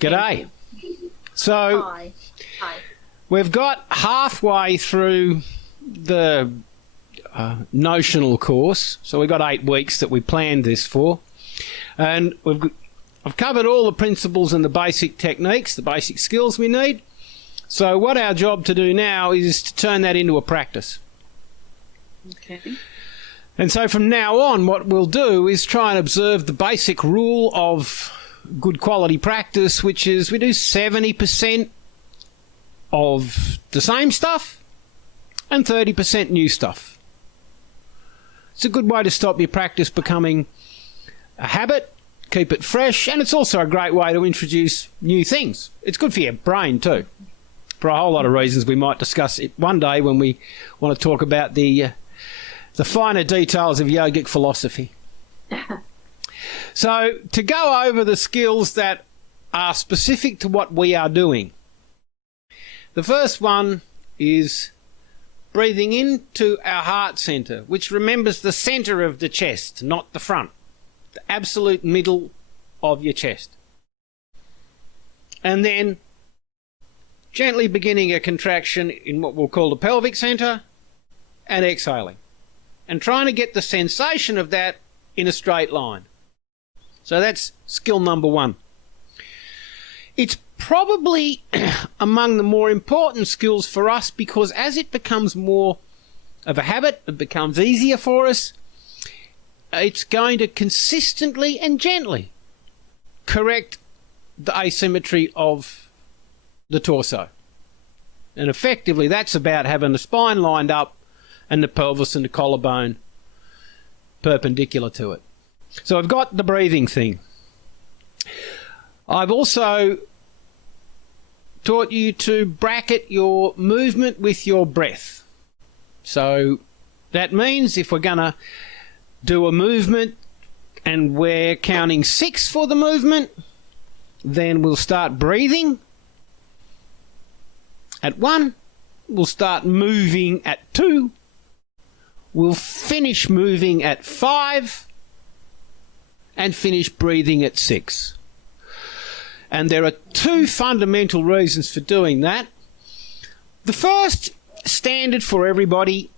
G'day. So Hi. we've got halfway through the notional course. So we've got 8 weeks that we planned this for. And I've covered all the principles and the basic techniques, the basic skills we need. So what our job to do now is to turn that into a practice. Okay. And so from now on, what we'll do is try and observe the basic rule of good quality practice, which is we do 70% of the same stuff and 30% new stuff. It's a good way to stop your practice becoming a habit, keep it fresh, and it's also a great way to introduce new things. It's good for your brain too, for a whole lot of reasons we might discuss it one day when we want to talk about the finer details of yogic philosophy. So to go over the skills that are specific to what we are doing. The first one is breathing into our heart center, which remembers the center of the chest, not the front, the absolute middle of your chest. And then gently beginning a contraction in what we'll call the pelvic center and exhaling. And trying to get the sensation of that in a straight line. So that's skill number 1. It's probably among the more important skills for us because as it becomes more of a habit, it becomes easier for us, it's going to consistently and gently correct the asymmetry of the torso. And effectively that's about having the spine lined up and the pelvis and the collarbone perpendicular to it. So I've got the breathing thing. I've also taught you to bracket your movement with your breath. So that means if we're going to do a movement and we're counting 6 for the movement, then we'll start breathing at 1. We'll start moving at 2. We'll finish moving at 5 and finish breathing at 6. And there are 2 fundamental reasons for doing that. The first, standard for everybody,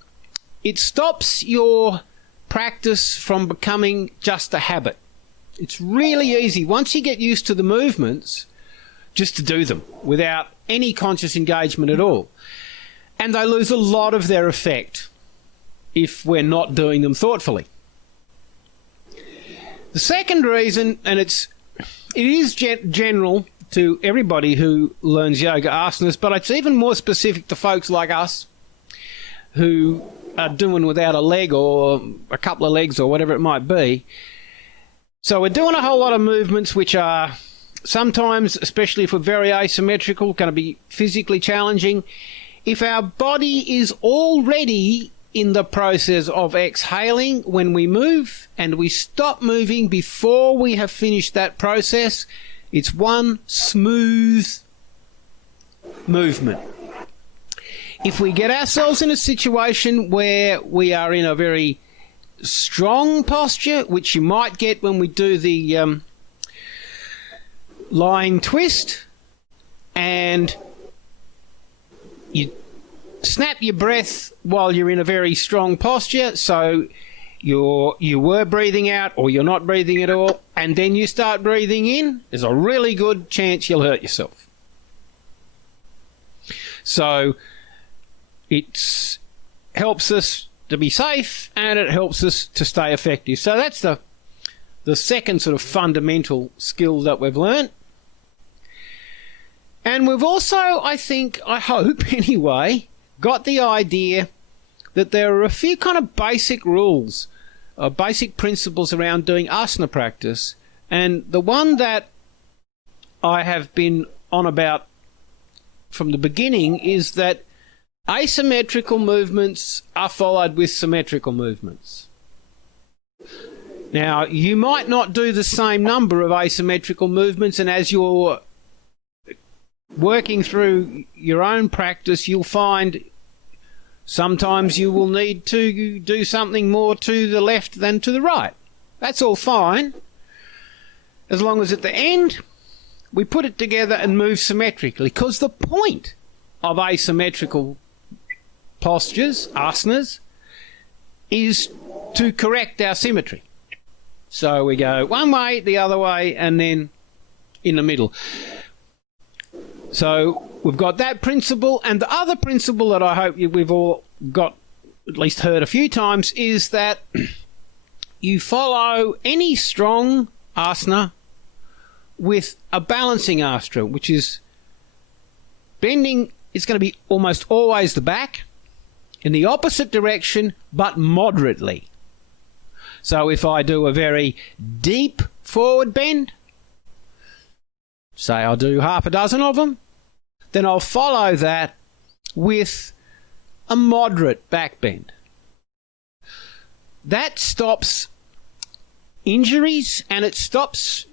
it stops your practice from becoming just a habit. It's really easy, once you get used to the movements, just to do them without any conscious engagement at all. And they lose a lot of their effect if we're not doing them thoughtfully. The second reason, and it is general to everybody who learns yoga asanas, but it's even more specific to folks like us who are doing without a leg or a couple of legs or whatever it might be. So we're doing a whole lot of movements which are sometimes, especially if we're very asymmetrical, going to be physically challenging. If our body is already in the process of exhaling when we move and we stop moving before we have finished that process, it's one smooth movement. If we get ourselves in a situation where we are in a very strong posture, which you might get when we do the lying twist, and you snap your breath while you're in a very strong posture, so you were breathing out or you're not breathing at all, and then you start breathing in, there's a really good chance you'll hurt yourself. So it helps us to be safe and it helps us to stay effective. So that's the second sort of fundamental skill that we've learned. And we've also, I hope anyway, got the idea that there are a few kind of basic rules, basic principles around doing asana practice. And the one that I have been on about from the beginning is that asymmetrical movements are followed with symmetrical movements. Now, you might not do the same number of asymmetrical movements, and as you're working through your own practice, you'll find sometimes you will need to do something more to the left than to the right. That's all fine, as long as at the end we put it together and move symmetrically, because the point of asymmetrical postures, asanas, is to correct our symmetry. So we go one way, the other way, and then in the middle. So we've got that principle, and the other principle that I hope we've all got at least heard a few times is that you follow any strong asana with a balancing asana, which is bending. It's going to be almost always the back in the opposite direction, but moderately. So if I do a very deep forward bend, say I'll do half a dozen of them, then I'll follow that with a moderate back bend. That stops injuries, and it stops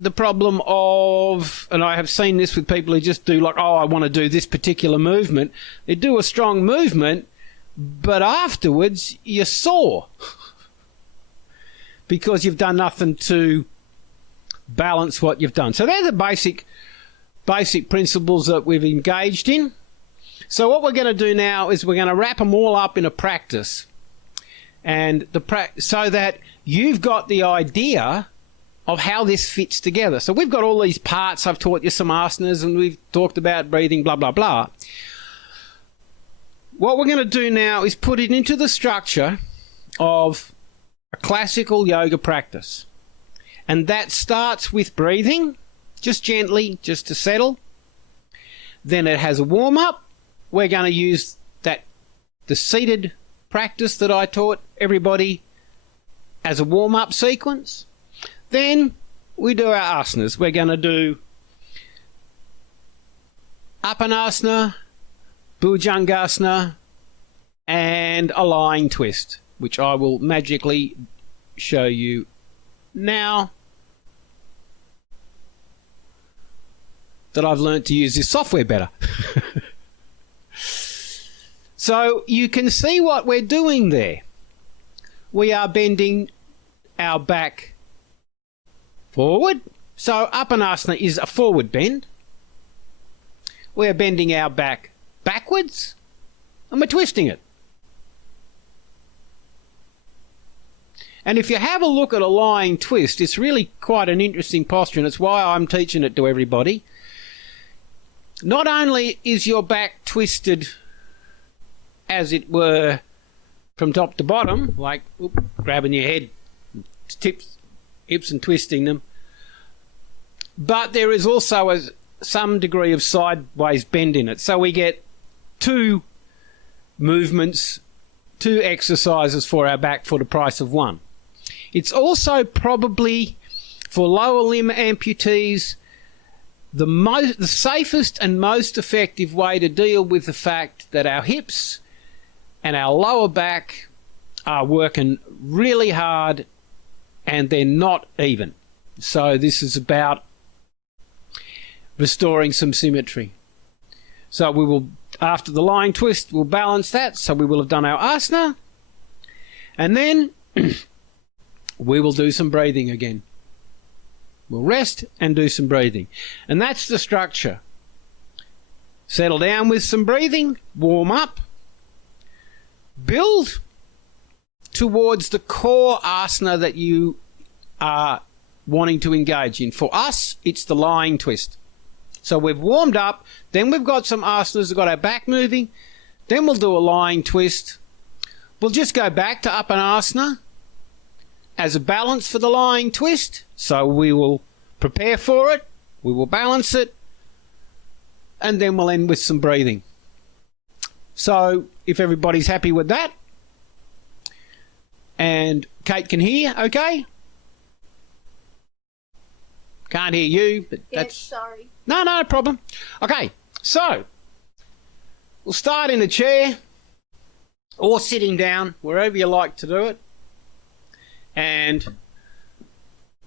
the problem of, and I have seen this with people who just do like, oh, I want to do this particular movement. They do a strong movement, but afterwards you're sore because you've done nothing to balance what you've done. So they're the basic principles that we've engaged in. So what we're going to do now is we're going to wrap them all up in a practice, and so that you've got the idea of how this fits together. So we've got all these parts. I've taught you some asanas, and we've talked about breathing, blah, blah, blah. What we're going to do now is put it into the structure of a classical yoga practice. And that starts with breathing, just gently, just to settle. Then it has a warm-up. We're going to use the seated practice that I taught everybody as a warm-up sequence. Then we do our asanas. We're going to do Apanasana, Bhujangasana, and a lying twist, which I will magically show you now that I've learnt to use this software better. So you can see what we're doing there. We are bending our back forward. So Apanasana is a forward bend. We're bending our back backwards, and we're twisting it. And if you have a look at a lying twist, it's really quite an interesting posture, and it's why I'm teaching it to everybody. Not only is your back twisted, as it were, from top to bottom, like grabbing your head, tips, hips and twisting them, but there is also some degree of sideways bend in it. So we get two movements, two exercises for our back for the price of one. It's also probably, for lower limb amputees, the safest and most effective way to deal with the fact that our hips and our lower back are working really hard and they're not even. So this is about restoring some symmetry. So we will, after the lying twist, we'll balance that. So we will have done our asana, and then we will do some breathing again. We'll rest and do some breathing. And that's the structure. Settle down with some breathing, warm up, build towards the core asana that you are wanting to engage in. For us, it's the lying twist. So we've warmed up, then we've got some asanas, we've got our back moving, then we'll do a lying twist. We'll just go back to Apanasana as a balance for the lying twist. So we will prepare for it, we will balance it, and then we'll end with some breathing. So if everybody's happy with that, and Kate can hear, okay? Can't hear you, but Yes, that's... sorry. No problem. Okay, so we'll start in a chair or sitting down, wherever you like to do it. And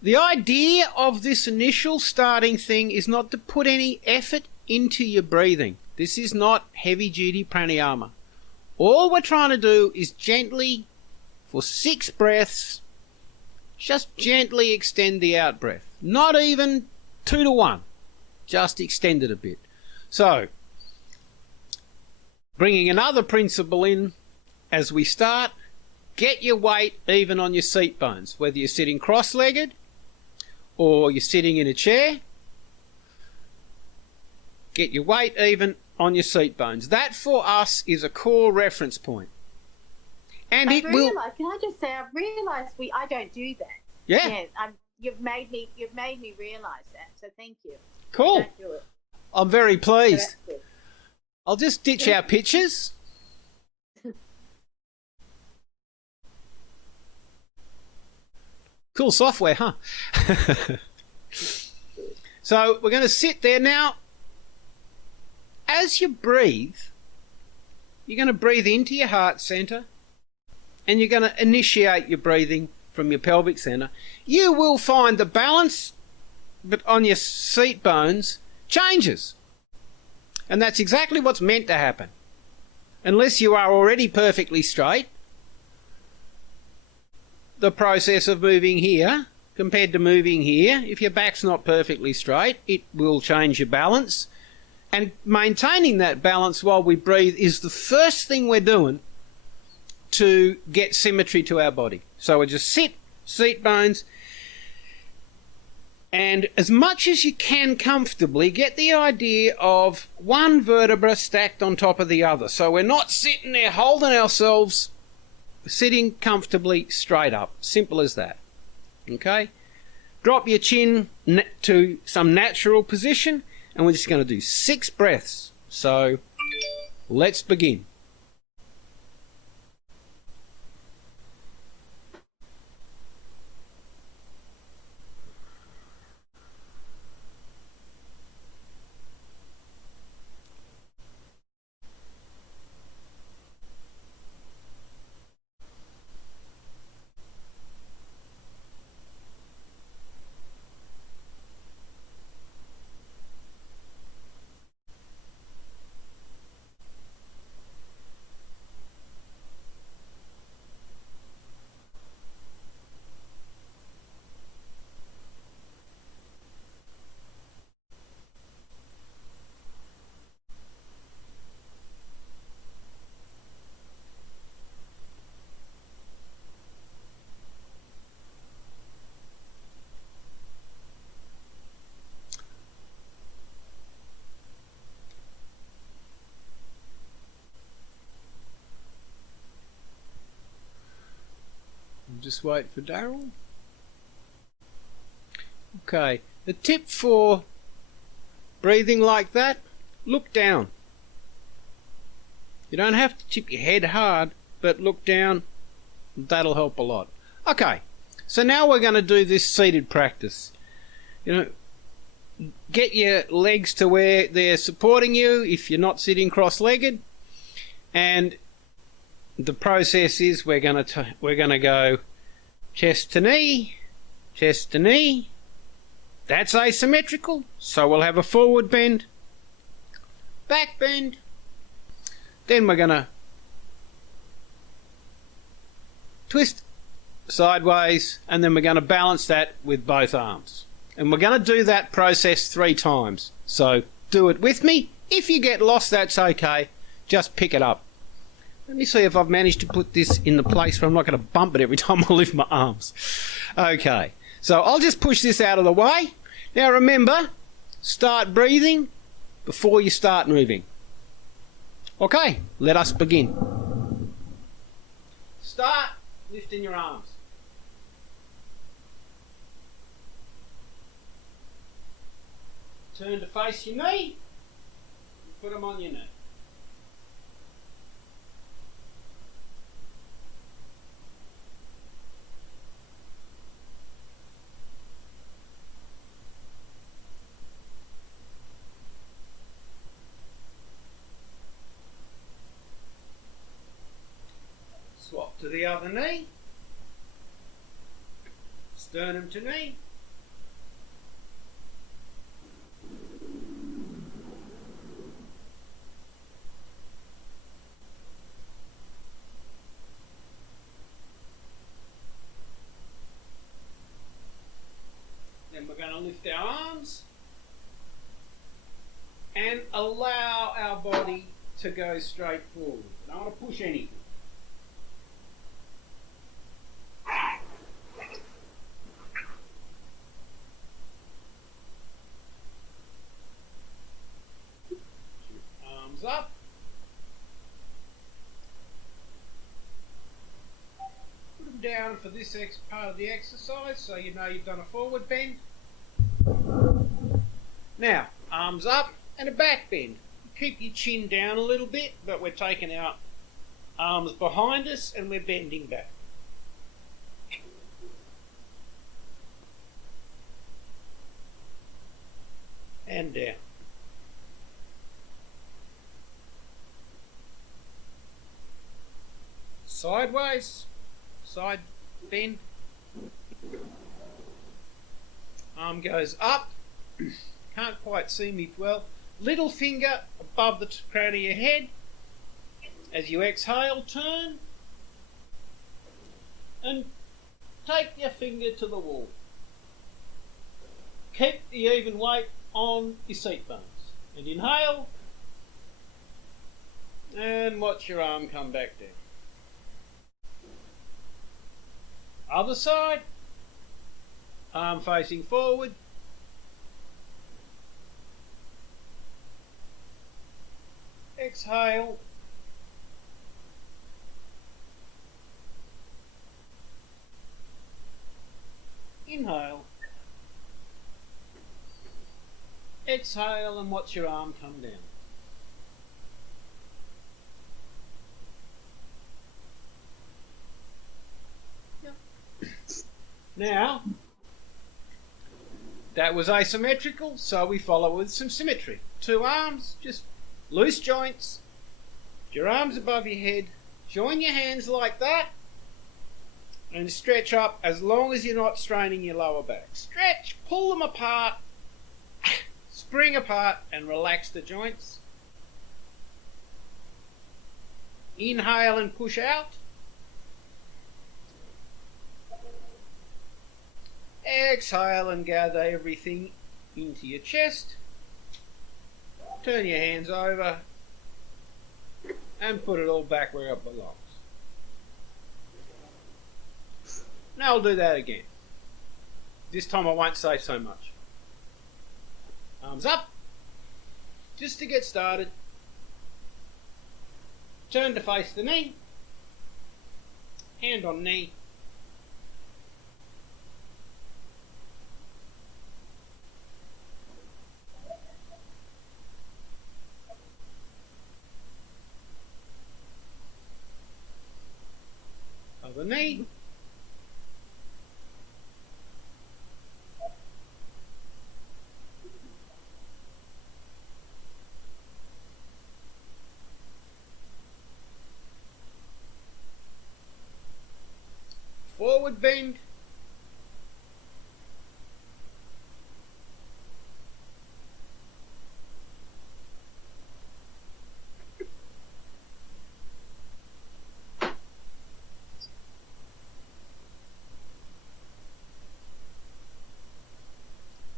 the idea of this initial starting thing is not to put any effort into your breathing. This is not heavy-duty pranayama. All we're trying to do is gently, for 6 breaths, just gently extend the out breath. Not even 2 to 1. Just extend it a bit. So, bringing another principle in as we start, get your weight even on your seat bones, whether you're sitting cross-legged or you're sitting in a chair. Get your weight even on your seat bones. That for us is a core reference point. And Can I just say, I've realised I don't do that. Yeah. You've made me realise that. So thank you. Cool. I don't do it. I'm very pleased. So I'll just ditch our pictures. Cool software, huh? So we're going to sit there now. As you breathe, you're going to breathe into your heart centre and you're going to initiate your breathing from your pelvic centre. You will find the balance on your seat bones changes. And that's exactly what's meant to happen. Unless you are already perfectly straight, the process of moving here compared to moving here, if your back's not perfectly straight, it will change your balance. And maintaining that balance while we breathe is the first thing we're doing to get symmetry to our body. So we just sit, seat bones, and as much as you can comfortably, get the idea of one vertebra stacked on top of the other. So we're not sitting there holding ourselves, sitting comfortably straight up. Simple as that. Okay? Drop your chin to some natural position, and we're just going to do 6 breaths. So let's begin. Just wait for Daryl. Okay, the tip for breathing like that, look down. You don't have to tip your head hard, but look down. That'll help a lot. Okay, so now we're going to do this seated practice. Get your legs to where they're supporting you if you're not sitting cross-legged, and the process is we're going to go chest to knee, chest to knee. That's asymmetrical, so we'll have a forward bend, back bend. Then we're going to twist sideways, and then we're going to balance that with both arms. And we're going to do that process 3 times. So do it with me. If you get lost, that's okay. Just pick it up. Let me see if I've managed to put this in the place where I'm not going to bump it every time I lift my arms. Okay, so I'll just push this out of the way. Now remember, start breathing before you start moving. Okay, let us begin. Start lifting your arms. Turn to face your knee. Put them on your knee. Swap to the other knee. Sternum to knee. Then we're going to lift our arms and allow our body to go straight forward. I don't want to push anything. Arms up. Put them down for this part of the exercise so you know you've done a forward bend. Now, arms up and a back bend. Keep your chin down a little bit, but we're taking our arms behind us and we're bending back. And down. Sideways, side bend. Arm goes up. Can't quite see me well. Little finger above the crown of your head. As you exhale, turn and take your finger to the wall. Keep the even weight on your seat bones. And inhale and watch your arm come back down. Other side, arm facing forward. Exhale. Inhale. Exhale and watch your arm come down. Now, that was asymmetrical, so we follow with some symmetry. Two arms, just loose joints. Your arms above your head. Join your hands like that and stretch up as long as you're not straining your lower back. Stretch, pull them apart, spring apart and relax the joints. Inhale and push out. Exhale and gather everything into your chest. Turn your hands over and put it all back where it belongs. Now I'll do that again. This time I won't say so much. Arms up. Just to get started. Turn to face the knee. Hand on knee. Other knee. Forward bend.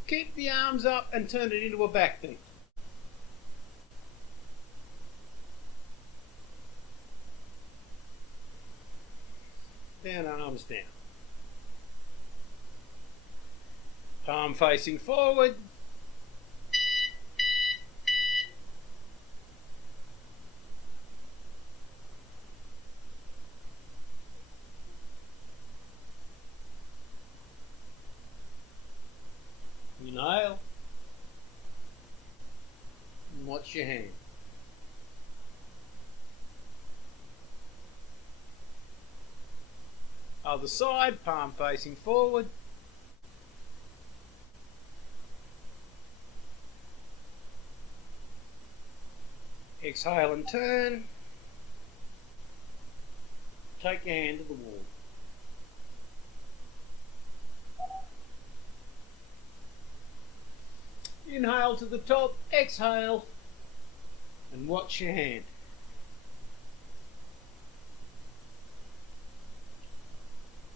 Keep the arms up and turn it into a back bend. Down, arms down. Palm facing forward. Inhale. And watch your hand. Other side, palm facing forward. Exhale and turn. Take your hand to the wall. Inhale to the top, exhale, and watch your hand.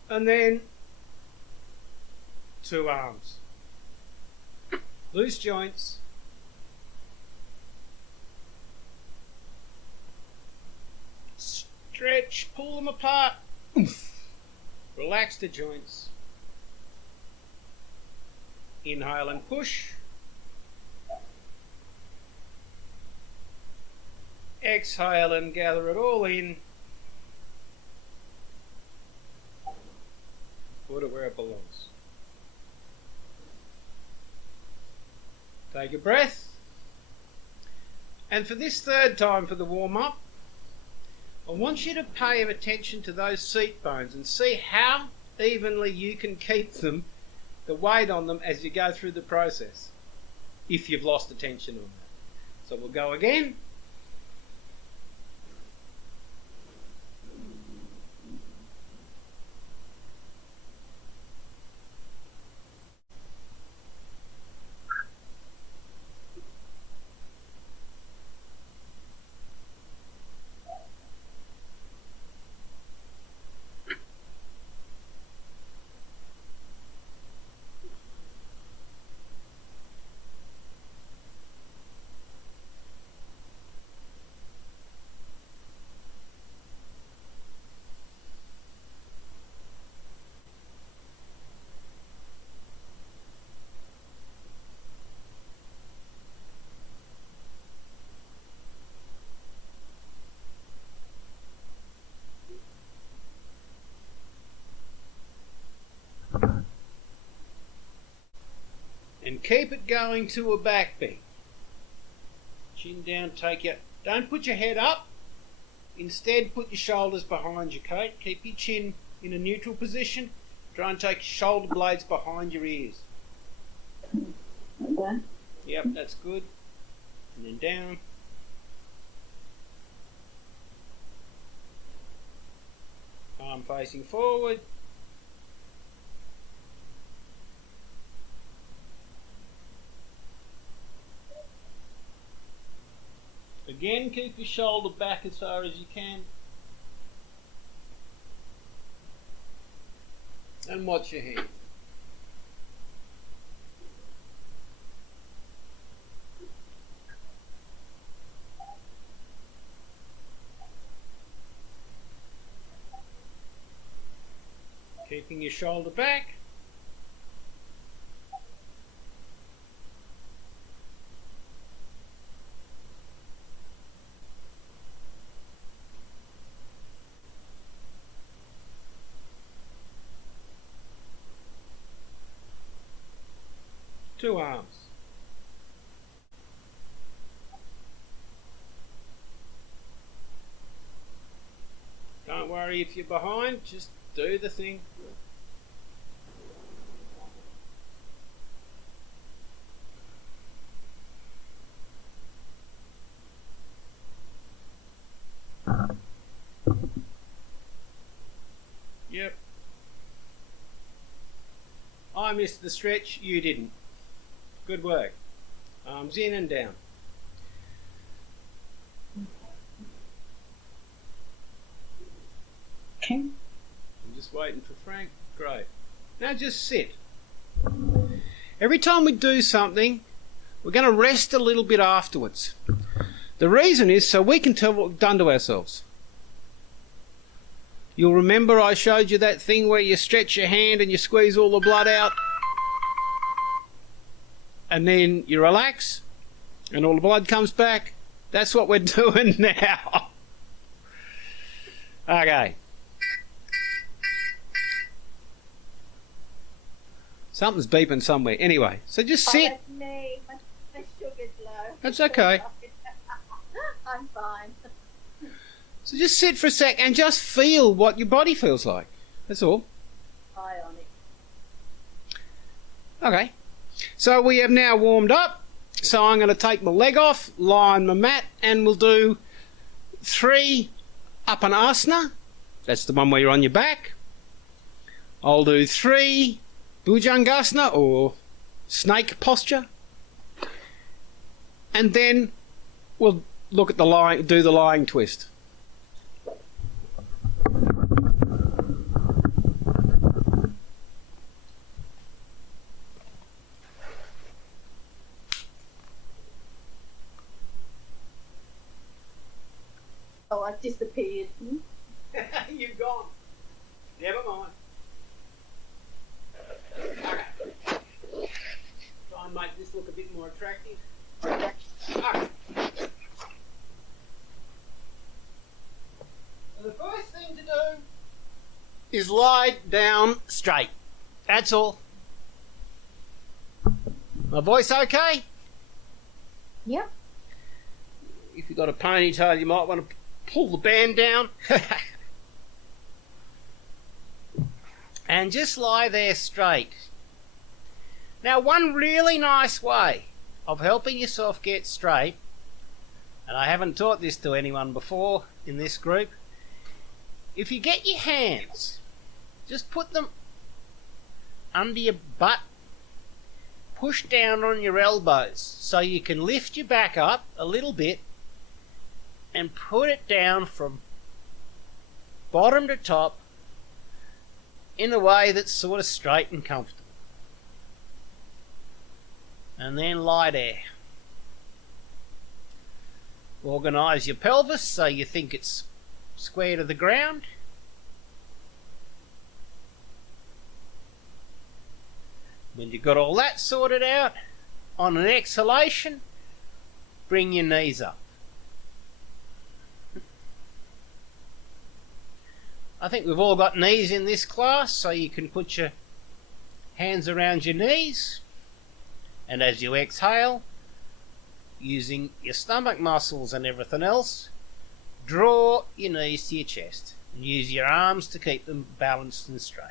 And then two arms. Loose joints. Stretch, pull them apart. Relax the joints. Inhale and push. Exhale and gather it all in. Put it where it belongs. Take a breath. And for this third time for the warm-up, I want you to pay attention to those seat bones and see how evenly you can keep them, the weight on them, as you go through the process, if you've lost attention on that. So we'll go again. And keep it going to a back bend. Chin down, don't put your head up. Instead, put your shoulders behind your coat. Keep your chin in a neutral position. Try and take your shoulder blades behind your ears. Okay. Yep, that's good. And then down. Palm facing forward. Again, keep your shoulder back as far as you can. And watch your hand. Keeping your shoulder back. Two arms. Don't worry if you're behind, just do the thing. Yep. I missed the stretch, you didn't. Good work. Arms in and down. Okay. I'm just waiting for Frank. Great. Now just sit. Every time we do something, we're going to rest a little bit afterwards. The reason is so we can tell what we've done to ourselves. You'll remember I showed you that thing where you stretch your hand and you squeeze all the blood out, and then you relax and all the blood comes back. That's what we're doing now. Okay. Something's beeping somewhere. Anyway, so just sit. Oh, that's me. My sugar's low. That's okay. I'm fine. So just sit for a sec and just feel what your body feels like. That's all. Bionic. Okay. So we have now warmed up. So I'm going to take my leg off, lie on my mat, and we'll do 3 Apanasana. That's the one where you're on your back. I'll do 3 Bhujangasana or snake posture. And then we'll look at do the lying twist. Oh, I've disappeared. You've gone. Never mind. Okay. Try and make this look a bit more attractive. Okay. So the first thing to do is lie down straight. That's all. My voice okay? Yep. If you've got a ponytail, you might want to pull the band down. And just lie there straight. Now, one really nice way of helping yourself get straight, and I haven't taught this to anyone before in this group, if you get your hands, just put them under your butt, push down on your elbows so you can lift your back up a little bit and put it down from bottom to top in a way that's sort of straight and comfortable. And then lie there. Organise your pelvis so you think it's square to the ground. When you've got all that sorted out, on an exhalation, bring your knees up. I think we've all got knees in this class, so you can put your hands around your knees, and as you exhale, using your stomach muscles and everything else, draw your knees to your chest and use your arms to keep them balanced and straight.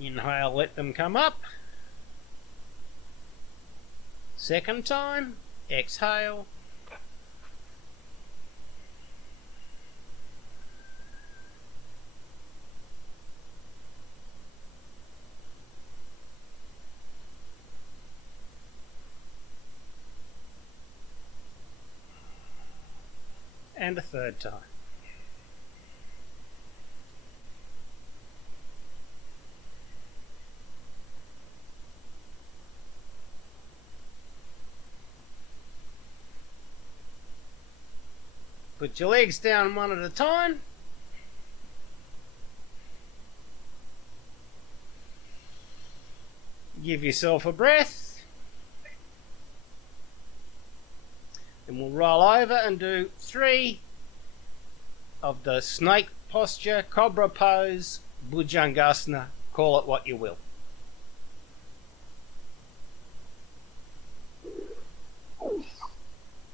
Inhale, let them come up. Second time, exhale. And a third time. Put your legs down one at a time. Give yourself a breath. Then we'll roll over and do 3 of the snake posture, cobra pose, bhujangasana, call it what you will.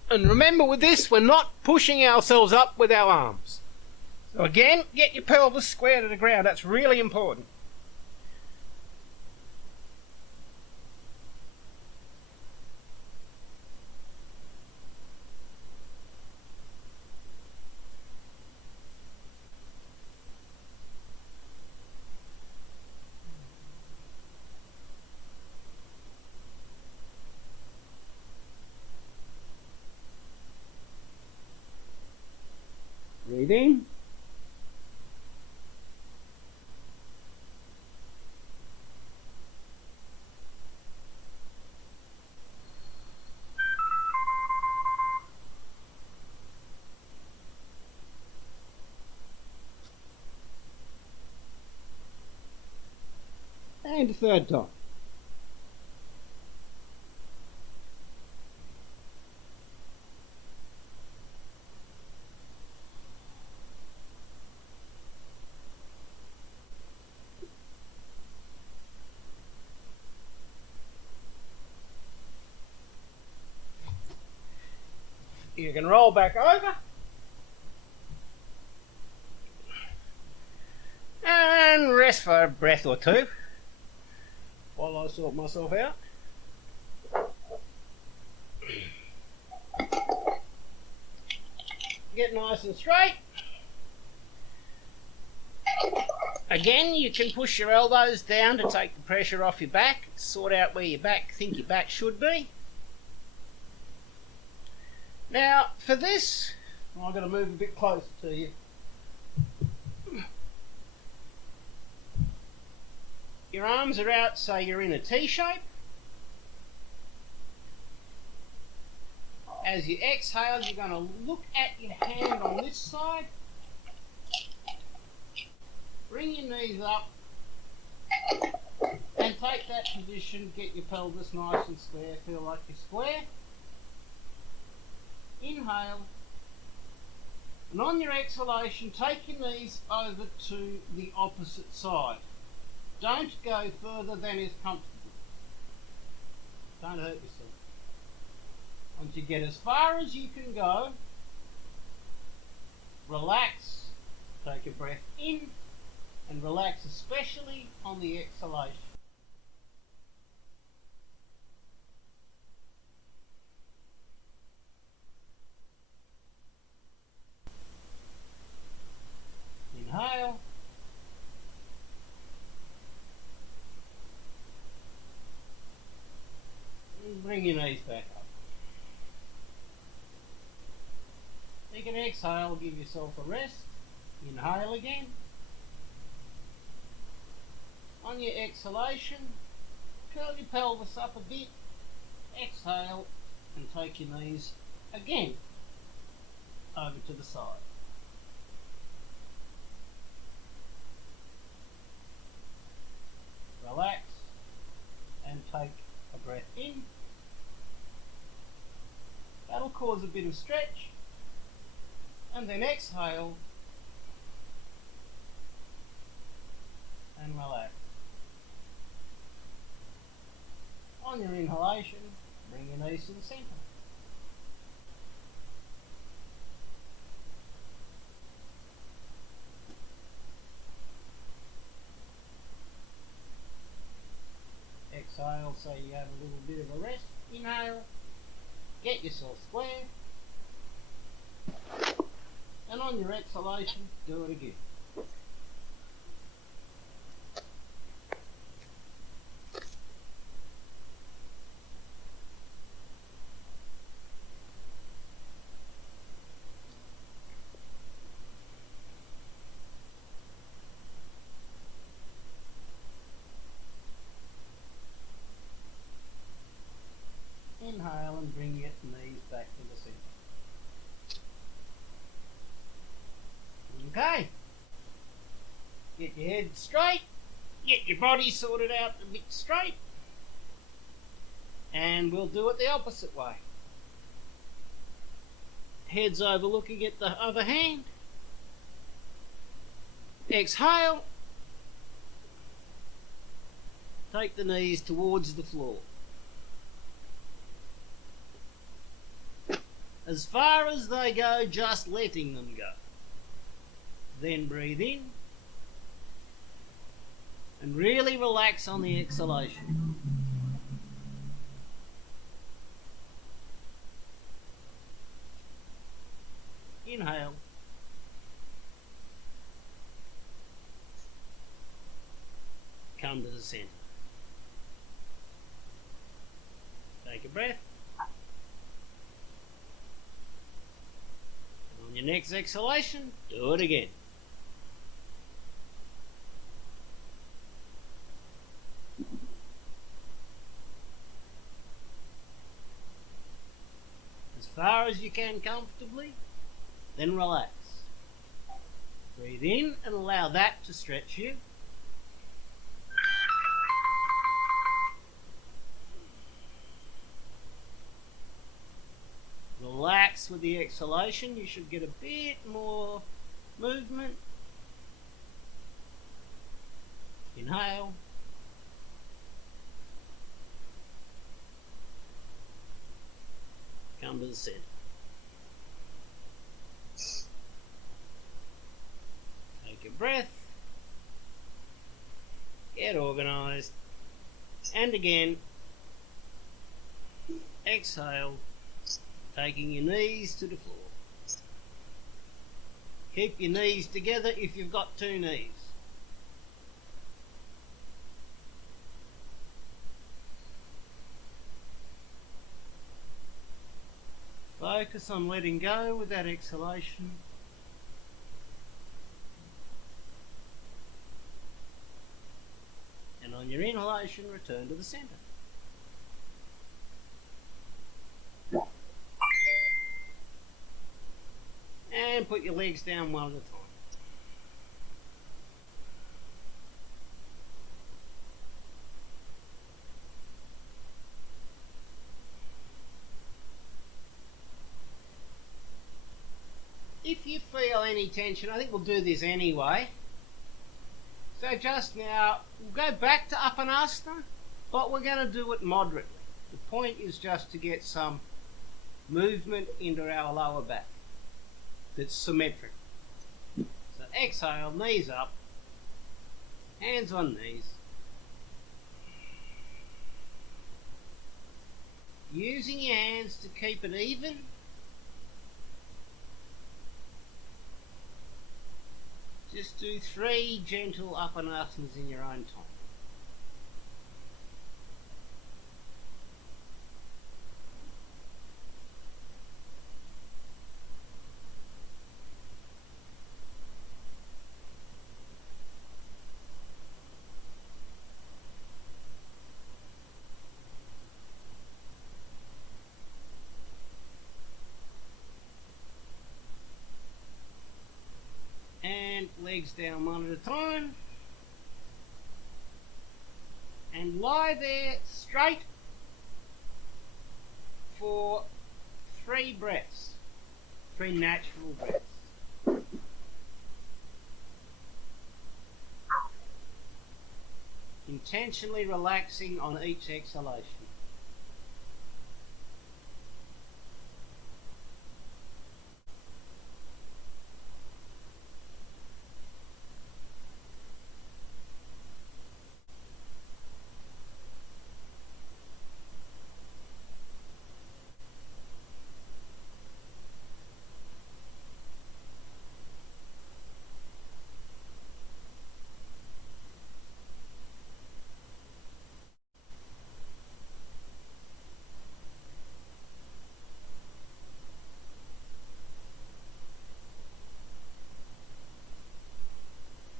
And remember with this, we're not pushing ourselves up with our arms. So again, get your pelvis square to the ground. That's really important. Breathe in. And a third time. You can roll back over and rest for a breath or two while I sort myself out. Get nice and straight. Again, you can push your elbows down to take the pressure off your back, sort out where your back think your back should be. Now, for this, I've got to move a bit closer to you. Your arms are out so you're in a T shape. As you exhale, you're going to look at your hand on this side. Bring your knees up and take that position. Get your pelvis nice and square. Feel like you're square. Inhale. And on your exhalation, take your knees over to the opposite side. Don't go further than is comfortable. Don't hurt yourself. Once you get as far as you can go, relax, take a breath in, and relax, especially on the exhalation. Inhale. And bring your knees back up. Take an exhale, give yourself a rest. Inhale again. On your exhalation, curl your pelvis up a bit. Exhale and take your knees again over to the side. Relax and take a breath in. That'll cause a bit of stretch. And then exhale and relax. On your inhalation, bring your knees to the center. Exhale so you have a little bit of a rest. Inhale, get yourself square. And on your exhalation, do it again. Inhale and bring your knees back to the center. Okay. Get your head straight. Get your body sorted out a bit straight. And we'll do it the opposite way. Head's over looking at the other hand. Exhale. Take the knees towards the floor. As far as they go, just letting them go. Then breathe in and really relax on the exhalation. Inhale. Come to the center. Take a breath. And on your next exhalation, do it again. As far as you can comfortably, then relax. Breathe in and allow that to stretch you. Relax with the exhalation. You should get a bit more movement. Inhale. Come to the center. Take a breath. Get organized. And again, exhale, taking your knees to the floor. Keep your knees together if you've got two knees. Focus on letting go with that exhalation. And on your inhalation, return to the center. and put your legs down one at a time. If you feel any tension, I think we'll do this anyway. So just now, we'll go back to Apanasana, but we're going to do it moderately. The point is just to get some movement into our lower back that's symmetric. So exhale, knees up, hands on knees. Using your hands to keep it even. Just do 3 gentle Apanasanas in your own time. And legs down one at a time. And lie there straight for 3 breaths. 3 natural breaths. Intentionally relaxing on each exhalation.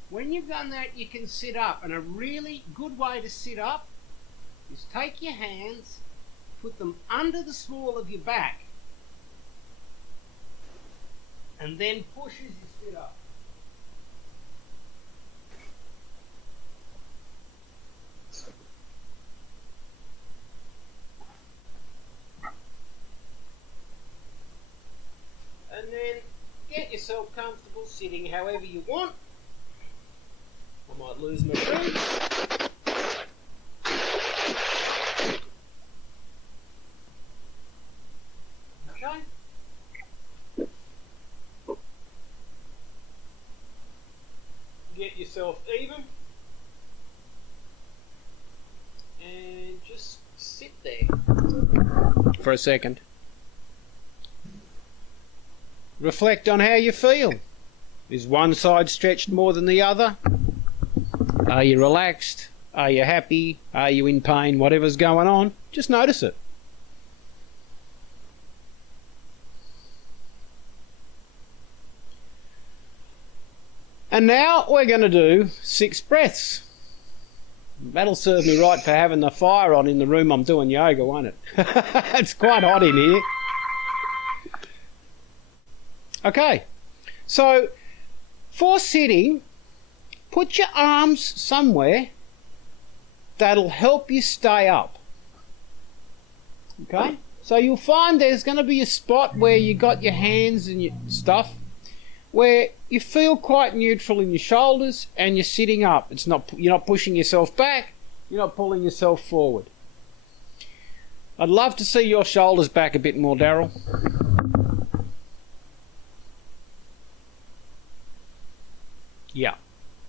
When you've done that, you can sit up, and a really good way to sit up is take your hands, put them under the small of your back, and then push as you sit up. And then get yourself comfortable sitting however you want. I might lose my breath. Okay. Get yourself even. And just sit there for a second. Reflect on how you feel. Is one side stretched more than the other? Are you relaxed? Are you happy? Are you in pain? Whatever's going on, just notice it. And now we're going to do 6 breaths. That'll serve me right for having the fire on in the room I'm doing yoga, won't it? It's quite hot in here. Okay, so for sitting, put your arms somewhere that'll help you stay up. Okay? So you'll find there's going to be a spot where you got your hands and your stuff where you feel quite neutral in your shoulders and you're sitting up. You're not pushing yourself back, you're not pulling yourself forward. I'd love to see your shoulders back a bit more, Daryl. Yeah.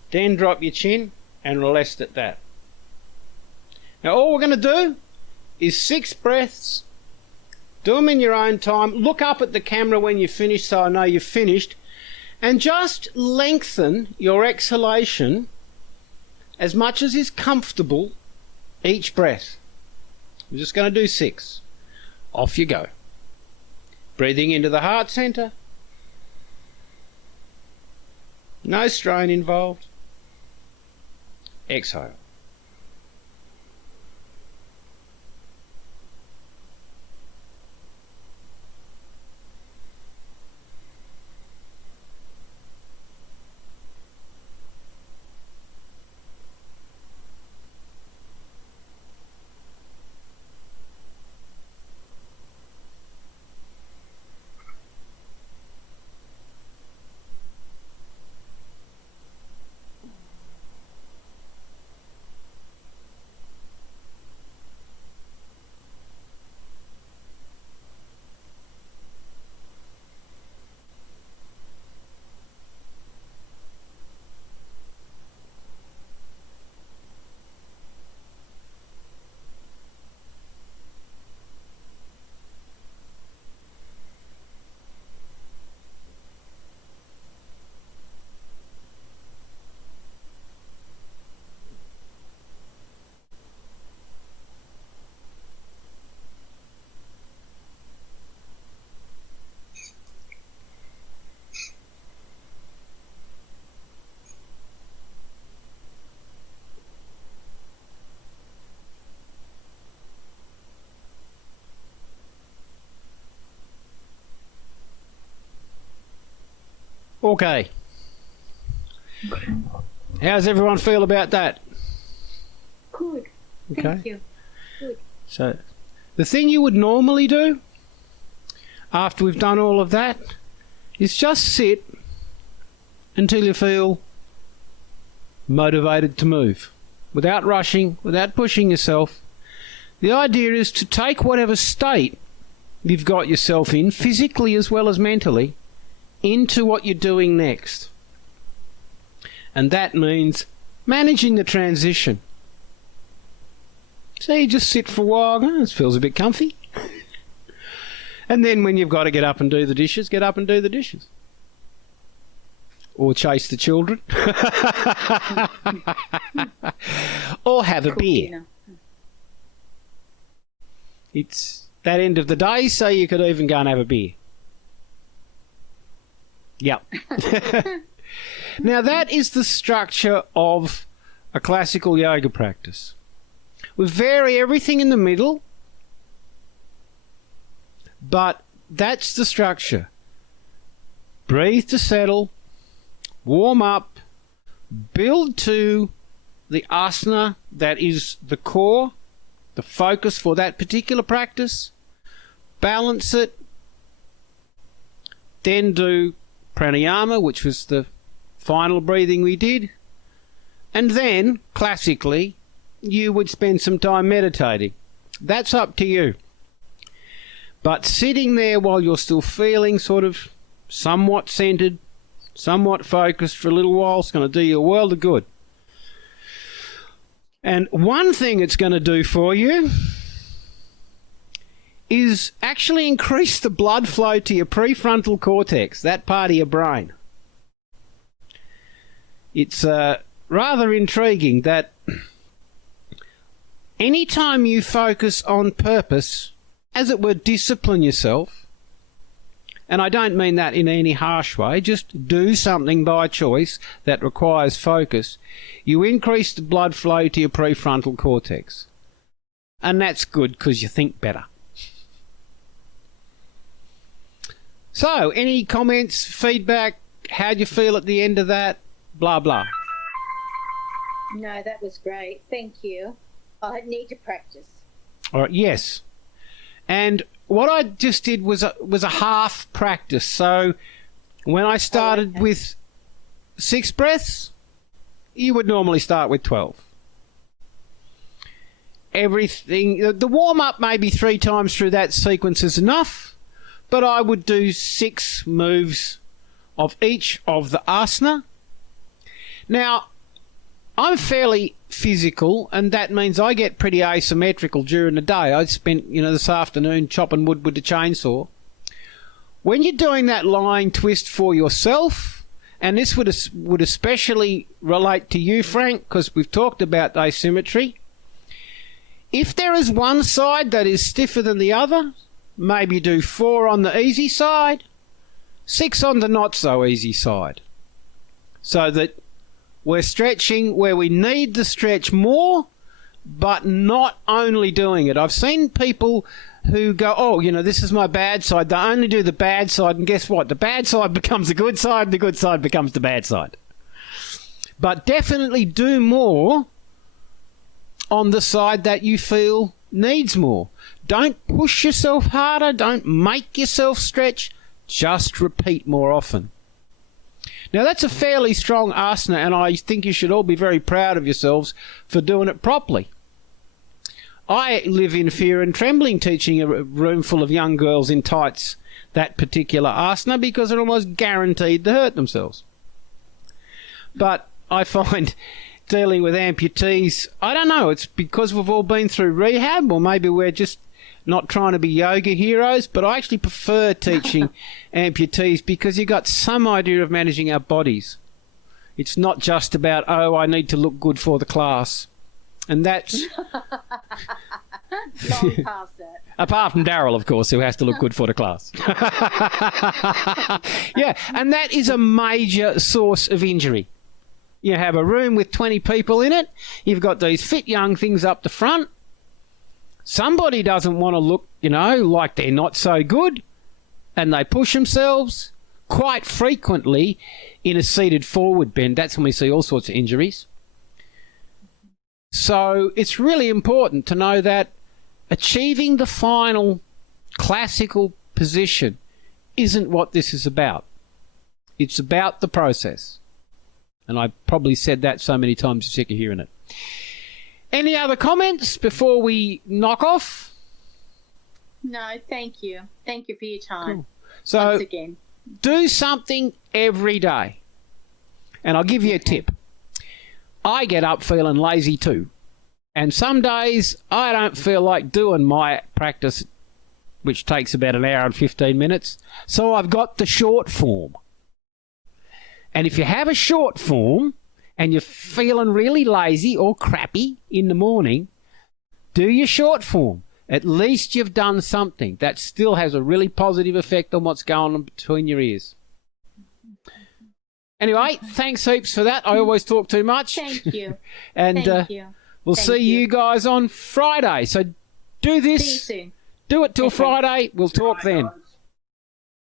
Then drop your chin and rest at that. Now all we're going to do is 6 breaths. Do them in your own time. Look up at the camera when you finish so I know you've finished. And just lengthen your exhalation as much as is comfortable each breath. We're just going to do 6. Off you go. Breathing into the heart center. No strain involved. Exhale. Okay. How's everyone feel about that? Good. Okay. Thank you. Good. So, the thing you would normally do after we've done all of that is just sit until you feel motivated to move, without rushing, without pushing yourself. The idea is to take whatever state you've got yourself in, physically as well as mentally, into what you're doing next. And that means managing the transition. So you just sit for a while, this feels a bit comfy. And then when you've got to get up and do the dishes, get up and do the dishes. Or chase the children. Or have a beer. It's that end of the day, so you could even go and have a beer. Yep. Now that is the structure of a classical yoga practice. We vary everything in the middle, but that's the structure. Breathe to settle, warm up, build to the asana that is the core, the focus for that particular practice, balance it, then do pranayama, which was the final breathing we did, and then, classically, you would spend some time meditating. That's up to you. But sitting there while you're still feeling sort of somewhat centered, somewhat focused for a little while is going to do you a world of good. And one thing it's going to do for you is actually increase the blood flow to your prefrontal cortex, that part of your brain. It's rather intriguing that anytime you focus on purpose, as it were, discipline yourself, and I don't mean that in any harsh way, just do something by choice that requires focus, you increase the blood flow to your prefrontal cortex. And that's good because you think better. So, any comments, feedback, how'd you feel at the end of that? Blah, blah. No, that was great. Thank you. I need to practice. All right, yes. And what I just did was a half practice. So when I started with 6 breaths, you would normally start with 12. Everything, the warm-up maybe 3 times through that sequence is enough, but I would do 6 moves of each of the asana. Now, I'm fairly physical, and that means I get pretty asymmetrical during the day. I spent, this afternoon chopping wood with the chainsaw. When you're doing that lying twist for yourself, and this would especially relate to you, Frank, because we've talked about asymmetry. If there is one side that is stiffer than the other, maybe do 4 on the easy side, 6 on the not so easy side, so that we're stretching where we need to stretch more, but not only doing it. I've seen people who go, this is my bad side. They only do the bad side, and guess what? The bad side becomes the good side, the good side becomes the bad side. But definitely do more on the side that you feel needs more. Don't push yourself harder. Don't make yourself stretch. Just repeat more often. Now, that's a fairly strong asana, and I think you should all be very proud of yourselves for doing it properly. I live in fear and trembling teaching a room full of young girls in tights that particular asana because they're almost guaranteed to hurt themselves. But I find dealing with amputees, I don't know, it's because we've all been through rehab, or maybe we're just not trying to be yoga heroes, but I actually prefer teaching amputees because you've got some idea of managing our bodies. It's not just about, I need to look good for the class. And that's... Long past that. Apart from Daryl, of course, who has to look good for the class. Yeah, and that is a major source of injury. You have a room with 20 people in it. You've got these fit young things up the front. Somebody doesn't want to look, like they're not so good, and they push themselves. quite frequently in a seated forward bend. That's when we see all sorts of injuries. So it's really important to know that achieving the final classical position isn't what this is about. It's about the process. And I probably said that so many times you're sick of hearing it. Any other comments before we knock off? No, thank you. Thank you for your time. Cool. So once again, do something every day. And I'll give you a tip. I get up feeling lazy too. And some days I don't feel like doing my practice, which takes about an hour and 15 minutes. So I've got the short form. And if you have a short form and you're feeling really lazy or crappy in the morning, do your short form. At least you've done something. That still has a really positive effect on what's going on between your ears. Anyway, thanks heaps for that. I always talk too much. thank you. And Thank you. we'll Thank see you guys on Friday. So do See you this. soon. Do it till Okay. Friday. We'll talk then.